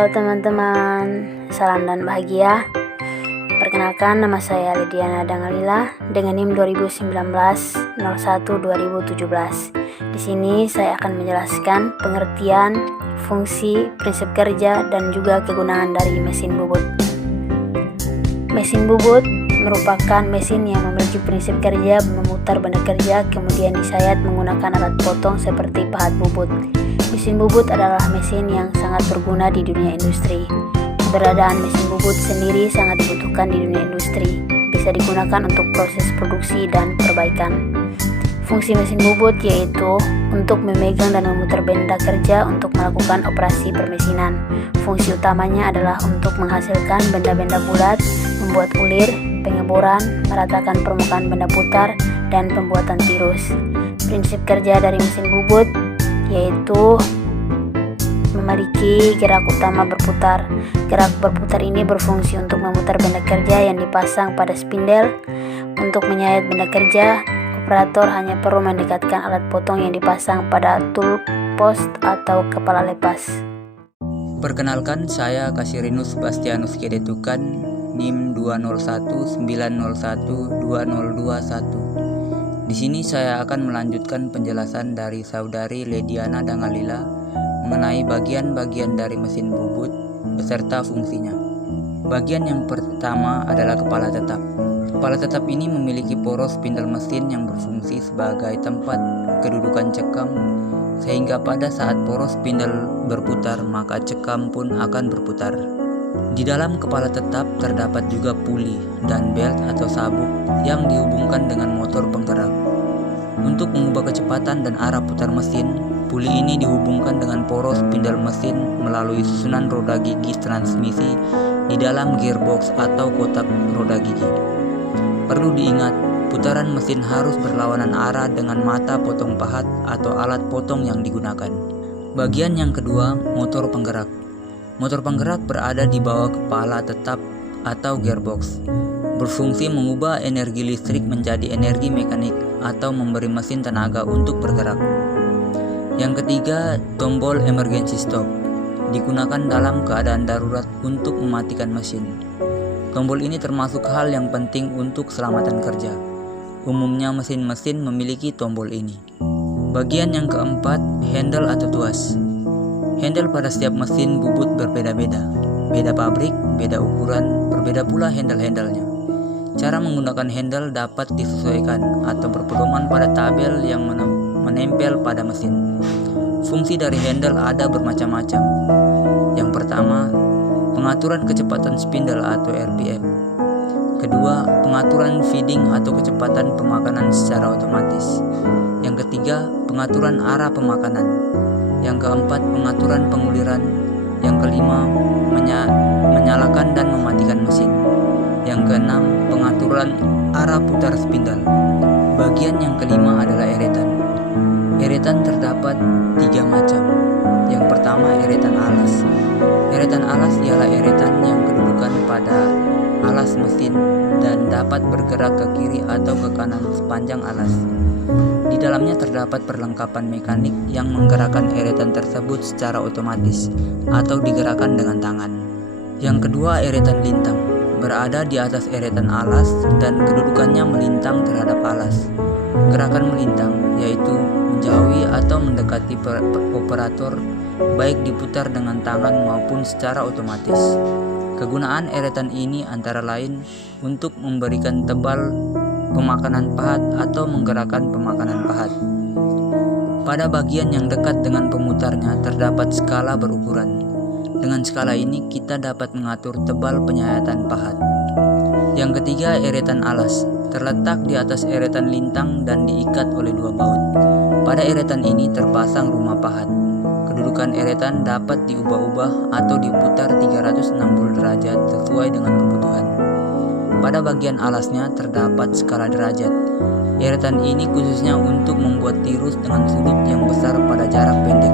Halo teman-teman, salam dan bahagia. Perkenalkan, nama saya Lidiana Dangalila dengan NIM 2019-01-2017. Di sini saya akan menjelaskan pengertian, fungsi, prinsip kerja, dan juga kegunaan dari mesin bubut. Mesin bubut merupakan mesin yang memiliki prinsip kerja memutar benda kerja kemudian disayat menggunakan alat potong seperti pahat bubut. Mesin bubut adalah mesin yang sangat berguna di dunia industri. Keberadaan mesin bubut sendiri sangat dibutuhkan di dunia industri. Bisa digunakan untuk proses produksi dan perbaikan. Fungsi mesin bubut yaitu untuk memegang dan memutar benda kerja untuk melakukan operasi permesinan. Fungsi utamanya adalah untuk menghasilkan benda-benda bulat, membuat ulir, pengeboran, meratakan permukaan benda putar, dan pembuatan tirus. Prinsip kerja dari mesin bubut yaitu memiliki gerak utama berputar. Gerak berputar ini berfungsi untuk memutar benda kerja yang dipasang pada spindel. Untuk menyayat benda kerja, operator hanya perlu mendekatkan alat potong yang dipasang pada tool post atau kepala lepas. Perkenalkan, saya Kasirinus Bastianus Kedetukan, NIM 201901201. Di sini saya akan melanjutkan penjelasan dari saudari Lidiana Dangalila mengenai bagian-bagian dari mesin bubut beserta fungsinya. Bagian yang pertama adalah kepala tetap. Kepala tetap ini memiliki poros spindel mesin yang berfungsi sebagai tempat kedudukan cekam, sehingga pada saat poros spindel berputar maka cekam pun akan berputar. Di dalam kepala tetap terdapat juga puli dan belt atau sabuk yang dihubungkan dengan motor penggerak. Untuk mengubah kecepatan dan arah putar mesin, puli ini dihubungkan dengan poros spindel mesin melalui susunan roda gigi transmisi di dalam gearbox atau kotak roda gigi. Perlu diingat, putaran mesin harus berlawanan arah dengan mata potong pahat atau alat potong yang digunakan. Bagian yang kedua, motor penggerak. Motor penggerak berada di bawah kepala tetap atau gearbox, berfungsi mengubah energi listrik menjadi energi mekanik atau memberi mesin tenaga untuk bergerak. Yang ketiga, tombol emergency stop, digunakan dalam keadaan darurat untuk mematikan mesin. Tombol ini termasuk hal yang penting untuk keselamatan kerja. Umumnya mesin-mesin memiliki tombol ini. Bagian yang keempat, handle atau tuas. Handle pada setiap mesin bubut berbeda-beda. Beda pabrik, beda ukuran, berbeda pula handle-handlenya. Cara menggunakan handle dapat disesuaikan atau berpedoman pada tabel yang menempel pada mesin. Fungsi dari handle ada bermacam-macam. Yang pertama, pengaturan kecepatan spindle atau RPM. Kedua, pengaturan feeding atau kecepatan pemakanan secara otomatis. Yang ketiga, pengaturan arah pemakanan. Yang keempat, pengaturan penguliran. Yang kelima, menyalakan dan mematikan mesin. Yang keenam, pengaturan arah putar spindle. Bagian yang kelima adalah eretan. Eretan terdapat 3 macam. Yang pertama, eretan alas. Eretan alas ialah eretan yang kedudukan pada alas mesin dan dapat bergerak ke kiri atau ke kanan sepanjang alas. Di dalamnya terdapat perlengkapan mekanik yang menggerakkan eretan tersebut secara otomatis atau digerakkan dengan tangan. Yang kedua, eretan lintang, berada di atas eretan alas dan kedudukannya melintang terhadap alas. Gerakan melintang yaitu menjauhi atau mendekati operator, baik diputar dengan tangan maupun secara otomatis. Kegunaan eretan ini antara lain untuk memberikan tebal pemakanan pahat atau menggerakkan pemakanan pahat. Pada bagian yang dekat dengan pemutarnya terdapat skala berukuran. Dengan skala ini kita dapat mengatur tebal penyayatan pahat. Yang ketiga, eretan alas, terletak di atas eretan lintang dan diikat oleh 2 baut. Pada eretan ini terpasang rumah pahat. Kedudukan eretan dapat diubah-ubah atau diputar 360 derajat sesuai dengan kebutuhan. Pada bagian alasnya terdapat skala derajat. Eretan ini khususnya untuk membuat tirus dengan sudut yang besar pada jarak pendek.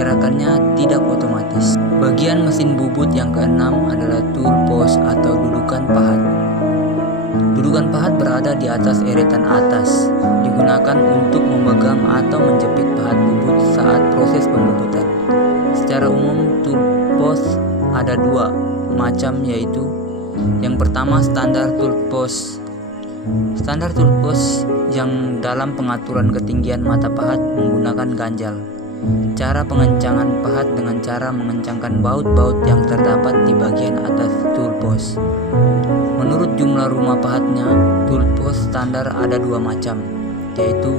Gerakannya tidak otomatis. Bagian mesin bubut yang keenam adalah tool post atau dudukan pahat. Dudukan pahat berada di atas eretan atas, digunakan untuk memegang atau menjepit pahat bubut saat proses pembubutan. Secara umum tool post ada dua macam, yaitu yang pertama standar tool post. Standar tool post yang dalam pengaturan ketinggian mata pahat menggunakan ganjal. Cara pengencangan pahat dengan cara mengencangkan baut-baut yang terdapat di bagian atas tool post. Menurut jumlah rumah pahatnya, tool post standar ada dua macam, yaitu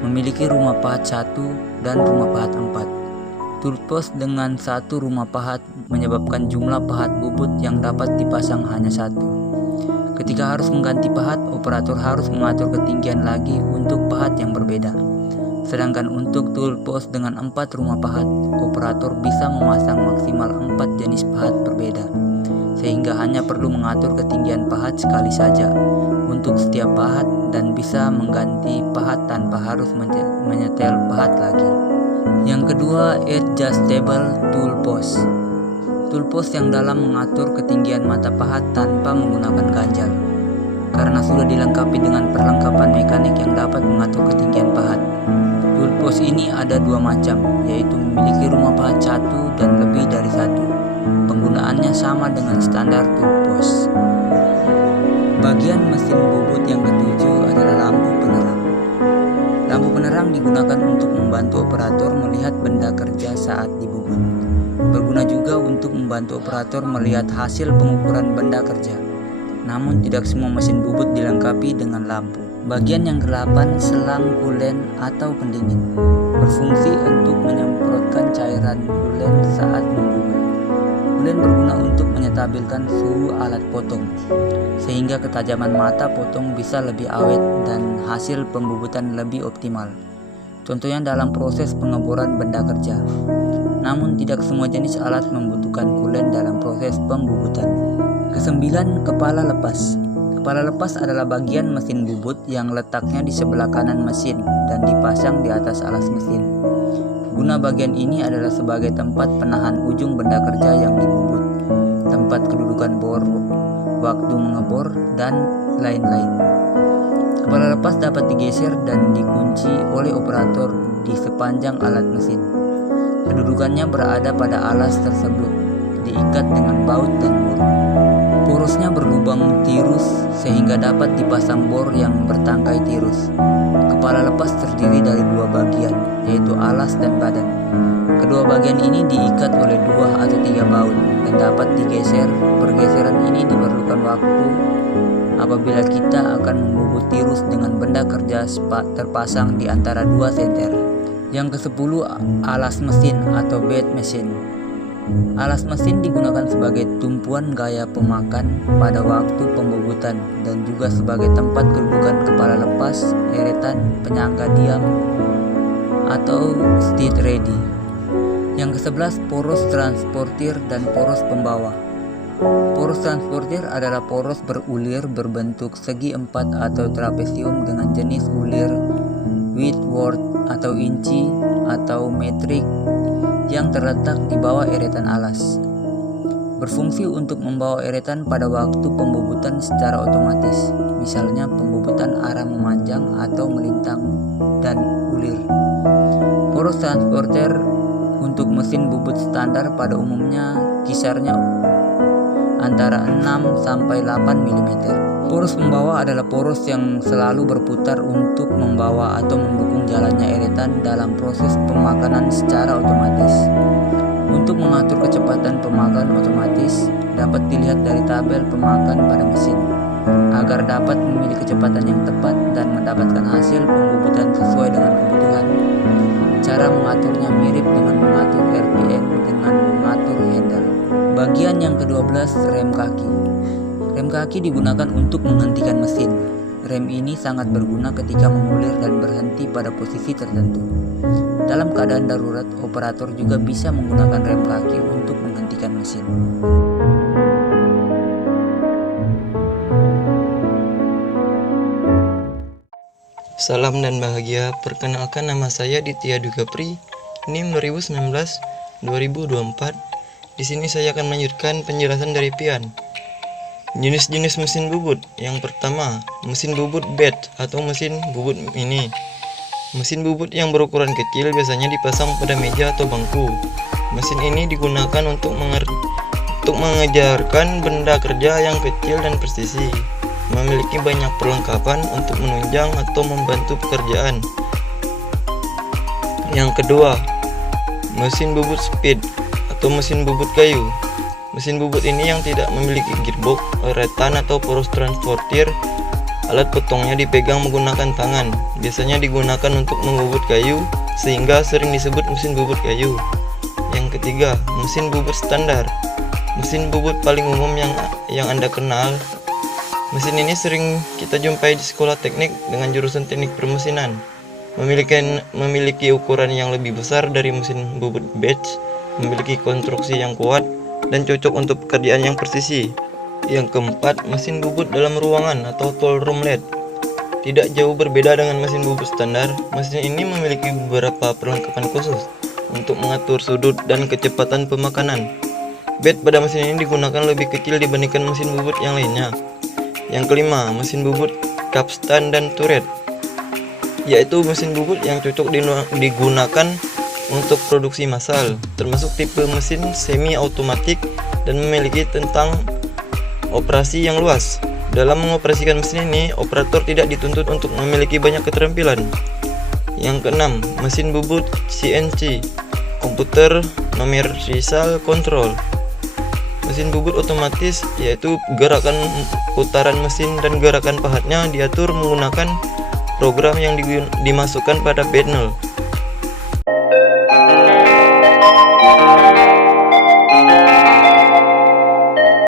memiliki rumah pahat 1 dan rumah pahat 4. Tool post dengan satu rumah pahat menyebabkan jumlah pahat bubut yang dapat dipasang hanya satu. Ketika harus mengganti pahat, operator harus mengatur ketinggian lagi untuk pahat yang berbeda. Sedangkan untuk tool post dengan 4 rumah pahat, operator bisa memasang maksimal 4 jenis pahat berbeda, sehingga hanya perlu mengatur ketinggian pahat sekali saja untuk setiap pahat dan bisa mengganti pahat tanpa harus menyetel pahat lagi. Yang kedua, adjustable tool post. Tool post yang dalam mengatur ketinggian mata pahat tanpa menggunakan ganjal, karena sudah dilengkapi dengan perlengkapan mekanik yang dapat mengatur ketinggian pahat. Tool post ini ada dua macam, yaitu memiliki rumah pahat 1 dan lebih dari 1. Penggunaannya sama dengan standar tool post. Bagian mesin bubut yang ketujuh adalah lampu penerang. Lampu penerang digunakan untuk membantu operator melihat benda kerja saat dibubut. Berguna juga untuk membantu operator melihat hasil pengukuran benda kerja. Namun tidak semua mesin bubut dilengkapi dengan lampu. Bagian yang ke-8, selang kulen atau pendingin, berfungsi untuk menyemprotkan cairan kulen saat membubut. Kulen berguna untuk menyetabilkan suhu alat potong, sehingga ketajaman mata potong bisa lebih awet dan hasil pembubutan lebih optimal. Contohnya dalam proses pengeboran benda kerja. Namun tidak semua jenis alat membutuhkan kulen dalam proses pembubutan. Kesembilan, kepala lepas. Kepala lepas adalah bagian mesin bubut yang letaknya di sebelah kanan mesin dan dipasang di atas alas mesin. Guna bagian ini adalah sebagai tempat penahan ujung benda kerja yang dibubut, tempat kedudukan bor waktu mengebor, dan lain-lain. Kepala lepas dapat digeser dan dikunci oleh operator di sepanjang alat mesin. Kedudukannya berada pada alas tersebut, diikat dengan baut dan bor. Porosnya berlubang tirus sehingga dapat dipasang bor yang bertangkai tirus. Kepala lepas terdiri dari dua bagian, yaitu alas dan badan. Kedua bagian ini diikat oleh 2 atau 3 baut dan dapat digeser. Pergeseran ini diperlukan waktu apabila kita akan membubut tirus dengan benda kerja terpasang di antara 2 senter. Yang ke-10, alas mesin atau bed machine. Alas mesin digunakan sebagai tumpuan gaya pemakan pada waktu pembubutan dan juga sebagai tempat kedudukan kepala lepas, eretan, penyangga diam, atau stead ready. Yang ke-11, poros transportir dan poros pembawa. Poros transportir adalah poros berulir berbentuk segi 4 atau trapesium dengan jenis ulir Whitworth atau inci atau metrik yang terletak di bawah eretan alas. Berfungsi untuk membawa eretan pada waktu pembubutan secara otomatis, misalnya pembubutan arah memanjang atau melintang dan ulir. Poros transporter untuk mesin bubut standar pada umumnya kisarnya antara 6 sampai 8 mm. Poros pembawa adalah poros yang selalu berputar untuk membawa atau mendukung jalannya eretan dalam proses pemakanan secara otomatis. Untuk mengatur kecepatan pemakan otomatis dapat dilihat dari tabel pemakan pada mesin, agar dapat memilih kecepatan yang tepat dan mendapatkan hasil pembubutan sesuai dengan kebutuhan. Cara mengaturnya mirip dengan mengatur RPM dengan mengatur handle. Bagian yang ke-12, rem kaki. Rem kaki digunakan untuk menghentikan mesin. Rem ini sangat berguna ketika mengulir dan berhenti pada posisi tertentu. Dalam keadaan darurat, operator juga bisa menggunakan rem kaki untuk menghentikan mesin. Salam dan bahagia, perkenalkan nama saya Ditya Dugapri, NIM 2019-2024. Di sini saya akan melanjutkan penjelasan dari Pian. Jenis-jenis mesin bubut. Yang pertama, mesin bubut bed atau mesin bubut mini. Mesin bubut yang berukuran kecil biasanya dipasang pada meja atau bangku. Mesin ini digunakan untuk mengejarkan benda kerja yang kecil dan presisi. Memiliki banyak perlengkapan untuk menunjang atau membantu pekerjaan. Yang kedua, mesin bubut speed atau mesin bubut kayu. Mesin bubut ini yang tidak memiliki gearbox, retan atau poros transporter. Alat potongnya dipegang menggunakan tangan. Biasanya digunakan untuk membubut kayu, sehingga sering disebut mesin bubut kayu. Yang ketiga, mesin bubut standar. Mesin bubut paling umum yang Anda kenal. Mesin ini sering kita jumpai di sekolah teknik dengan jurusan teknik permesinan. Memiliki ukuran yang lebih besar dari mesin bubut batch, memiliki konstruksi yang kuat dan cocok untuk pekerjaan yang presisi. Yang keempat, mesin bubut dalam ruangan atau tool room lathe. Tidak jauh berbeda dengan mesin bubut standar, mesin ini memiliki beberapa perlengkapan khusus untuk mengatur sudut dan kecepatan pemakanan. Bed pada mesin ini digunakan lebih kecil dibandingkan mesin bubut yang lainnya. Yang kelima, mesin bubut capstan dan turret, yaitu mesin bubut yang cocok digunakan untuk produksi massal, termasuk tipe mesin semi otomatik dan memiliki tentang operasi yang luas. Dalam mengoperasikan mesin ini, operator tidak dituntut untuk memiliki banyak keterampilan. Yang keenam, mesin bubut CNC, komputer numerical control. Mesin bubut otomatis, yaitu gerakan putaran mesin dan gerakan pahatnya diatur menggunakan program yang dimasukkan pada panel.